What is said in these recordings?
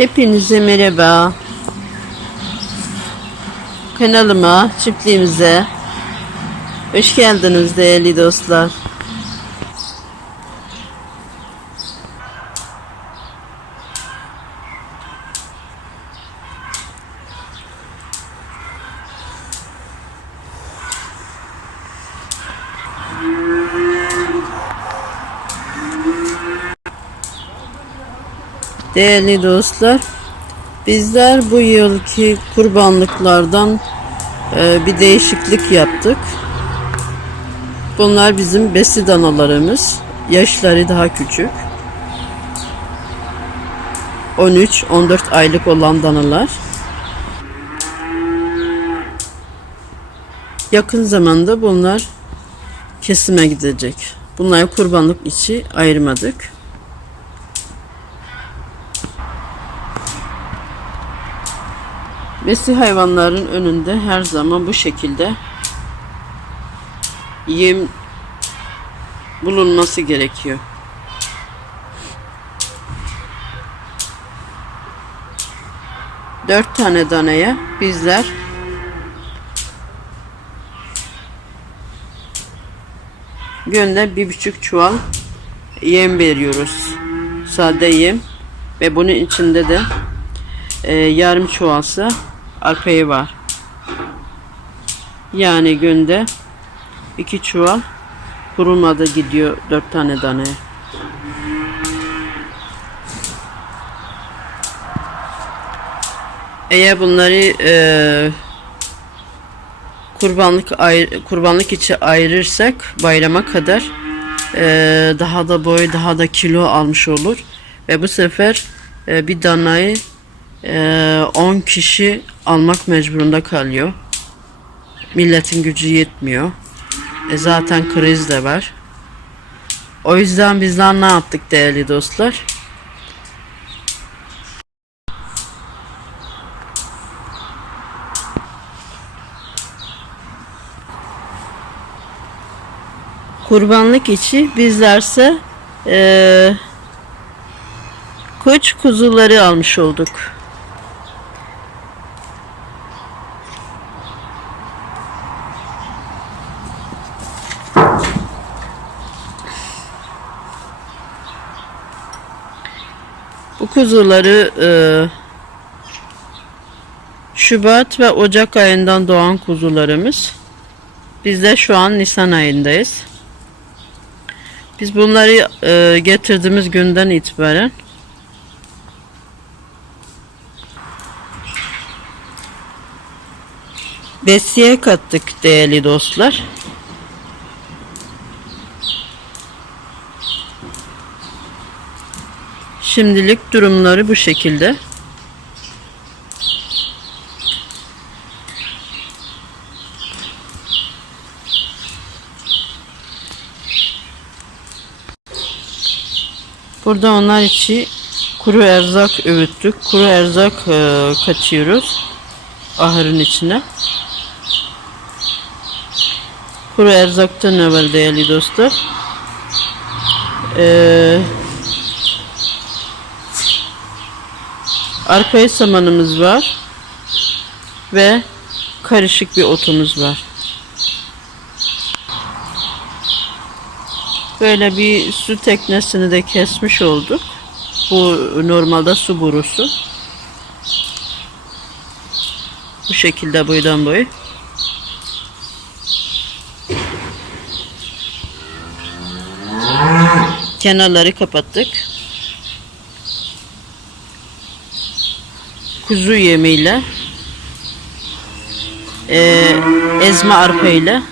Hepinize merhaba. Kanalıma, çiftliğimize hoş geldiniz değerli dostlar. Değerli dostlar, bizler bu yılki kurbanlıklardan e, bir değişiklik yaptık. Bunlar bizim besi danalarımız. Yaşları daha küçük. 13-14 aylık olan danalar. Yakın zamanda bunlar kesime gidecek. Bunları kurbanlık içi ayırmadık. Besi hayvanların önünde her zaman bu şekilde yem bulunması gerekiyor. Dört tane danaya bizler günde bir buçuk çuval yem veriyoruz. Sade yem ve bunun içinde de e, yarım çuvalsa arpayı var. Yani günde iki çuval kurulmada gidiyor dört tane danaya. Eğer bunları e, kurbanlık ayr, kurbanlık içi ayırırsak bayrama kadar e, daha da boy daha da kilo almış olur ve bu sefer e, bir danayı e, 10 kişi almak mecburunda kalıyor. Milletin gücü yetmiyor. E, zaten kriz de var. O yüzden bizler ne yaptık değerli dostlar? Kurbanlık içi bizlerse eee koç kuzuları almış olduk. Bu kuzuları e, Şubat ve Ocak ayından doğan kuzularımız. Biz de şu an Nisan ayındayız. Biz bunları e, getirdiğimiz günden itibaren besiye kattık değerli dostlar. Şimdilik durumları bu şekilde. Burada onlar için kuru erzak öğüttük. Kuru erzak e, katıyoruz ahırın içine. Kuru erzakta ne var değerli dostlar? Ee, arpaya samanımız var ve karışık bir otumuz var. Böyle bir su teknesini de kesmiş olduk. Bu normalde su borusu. Bu şekilde boydan boy. Kenarları kapattık. Kuzu yemiyle e, ezme arpa ile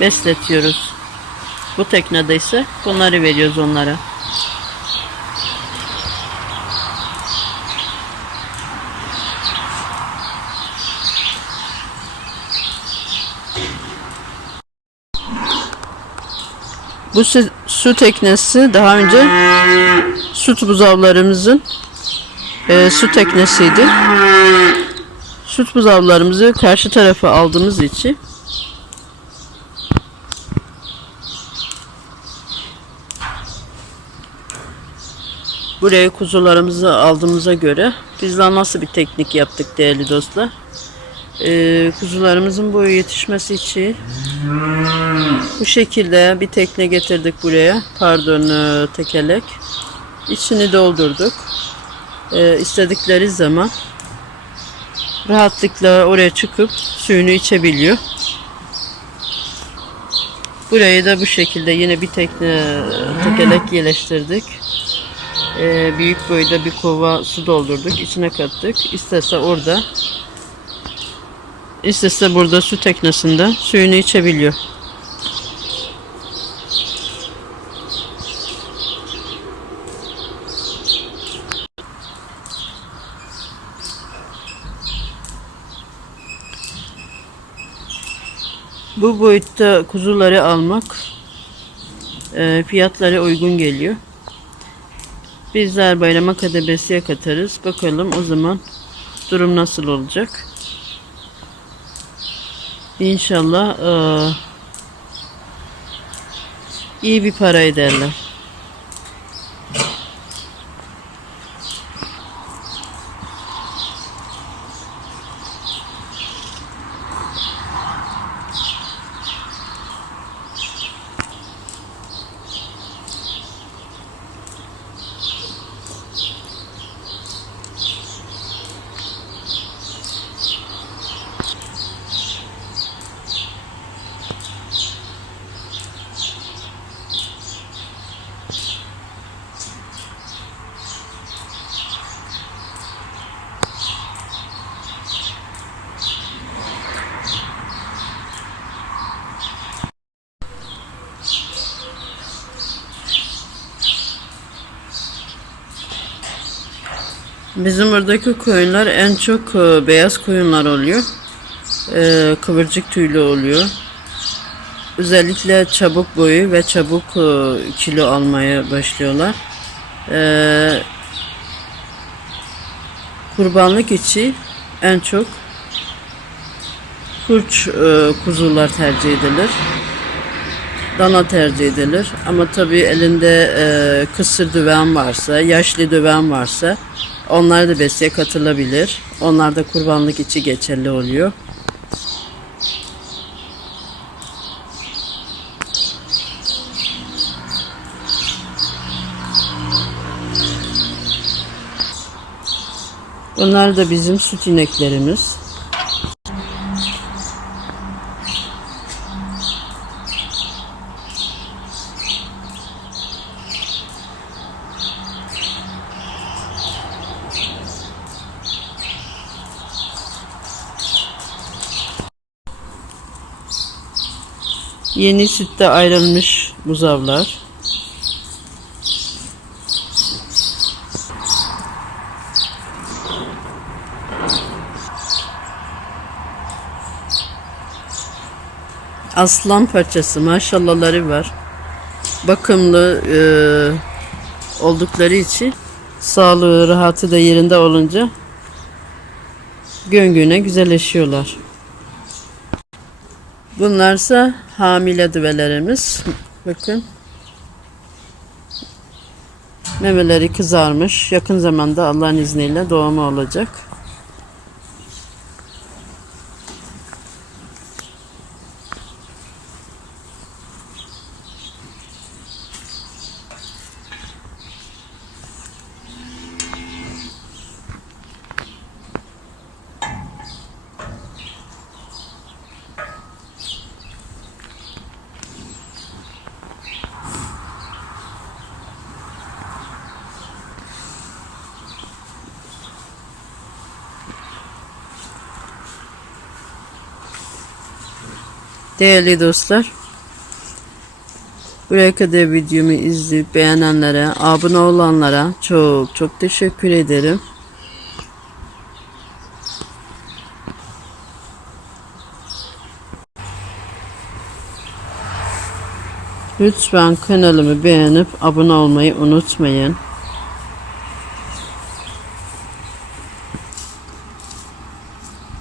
besletiyoruz. Bu teknede ise bunları veriyoruz onlara. Bu su, teknesi daha önce süt buzavlarımızın e, su teknesiydi. Süt buzavlarımızı karşı tarafa aldığımız için Buraya kuzularımızı aldığımıza göre bizler nasıl bir teknik yaptık değerli dostlar? Ee, kuzularımızın boyu yetişmesi için bu şekilde bir tekne getirdik buraya. Pardon e, tekelek. İçini doldurduk. Ee, istedikleri zaman rahatlıkla oraya çıkıp suyunu içebiliyor. Burayı da bu şekilde yine bir tekne tekelek yerleştirdik. Ee, büyük boyda bir kova su doldurduk. içine kattık. İsterse orada istese burada su teknesinde suyunu içebiliyor. Bu boyutta kuzuları almak e, fiyatları uygun geliyor. Bizler bayrama kadar besiye katarız. Bakalım o zaman durum nasıl olacak. İnşallah e, iyi bir para ederler. Bizim buradaki koyunlar en çok e, beyaz koyunlar oluyor. E, kıvırcık tüylü oluyor. Özellikle çabuk boyu ve çabuk e, kilo almaya başlıyorlar. Kurbanlık içi en çok kurç e, kuzular tercih edilir. Dana tercih edilir. Ama tabii elinde e, kısır düven varsa, yaşlı düven varsa onlar da beseye katılabilir. Onlar da kurbanlık içi geçerli oluyor. Bunlar da bizim süt ineklerimiz. Yeni sütte ayrılmış buzavlar. Aslan parçası maşallahları var. Bakımlı e, oldukları için sağlığı rahatı da yerinde olunca gün güne güzelleşiyorlar. Bunlarsa hamile düvelerimiz. Bakın. Memeleri kızarmış. Yakın zamanda Allah'ın izniyle doğumu olacak. Değerli dostlar. Buraya kadar videomu izleyip beğenenlere, abone olanlara çok çok teşekkür ederim. Lütfen kanalımı beğenip abone olmayı unutmayın.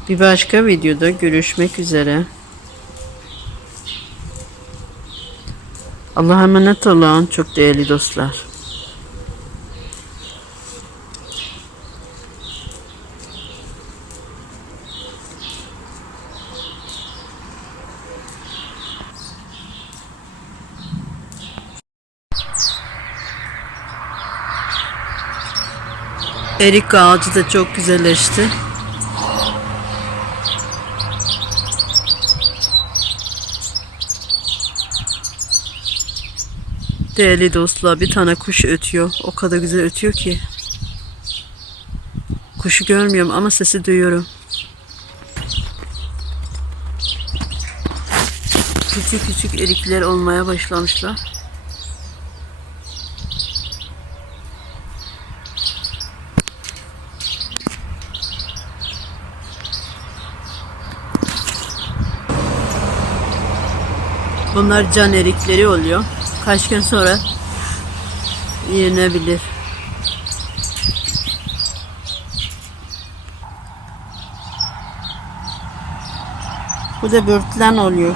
Bir başka videoda görüşmek üzere. Allah'a emanet olun çok değerli dostlar. Erik ağacı da çok güzelleşti. Değerli dostlar bir tane kuş ötüyor. O kadar güzel ötüyor ki. Kuşu görmüyorum ama sesi duyuyorum. Küçük küçük erikler olmaya başlamışlar. Bunlar can erikleri oluyor. Kaç gün sonra yenebilir. Bu da börtlen oluyor.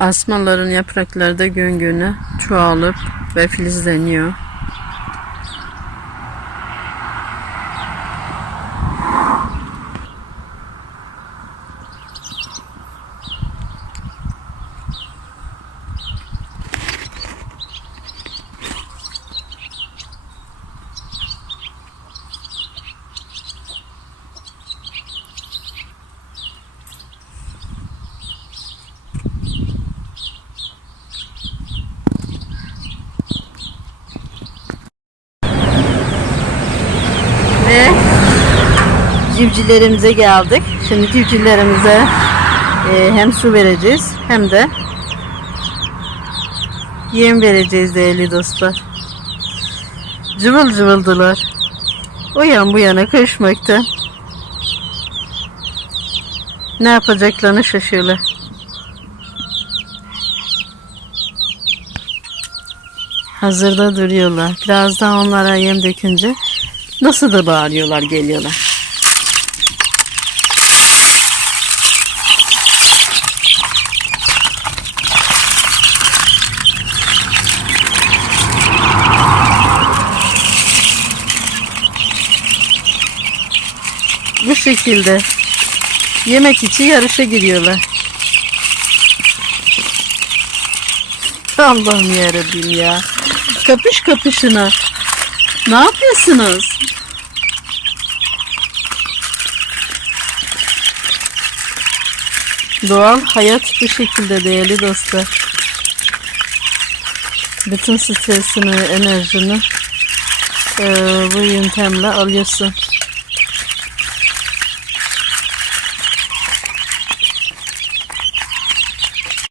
Asmaların yaprakları da gün güne çoğalıp ve filizleniyor. Ve civcivlerimize geldik. Şimdi civcivlerimize e, hem su vereceğiz hem de yem vereceğiz değerli dostlar. Cıvıl cıvıldılar. O yan bu yana koşmakta. Ne yapacaklarını şaşıyorlar. Hazırda duruyorlar. Birazdan onlara yem dökünce Nasıl da bağırıyorlar geliyorlar. Bu şekilde yemek için yarışa giriyorlar. Allah'ım yarabbim ya. Kapış kapışına. Ne yapıyorsunuz? Doğal hayat bu şekilde değerli dostlar. Bütün stresini, enerjini eee, bu yöntemle alıyorsun.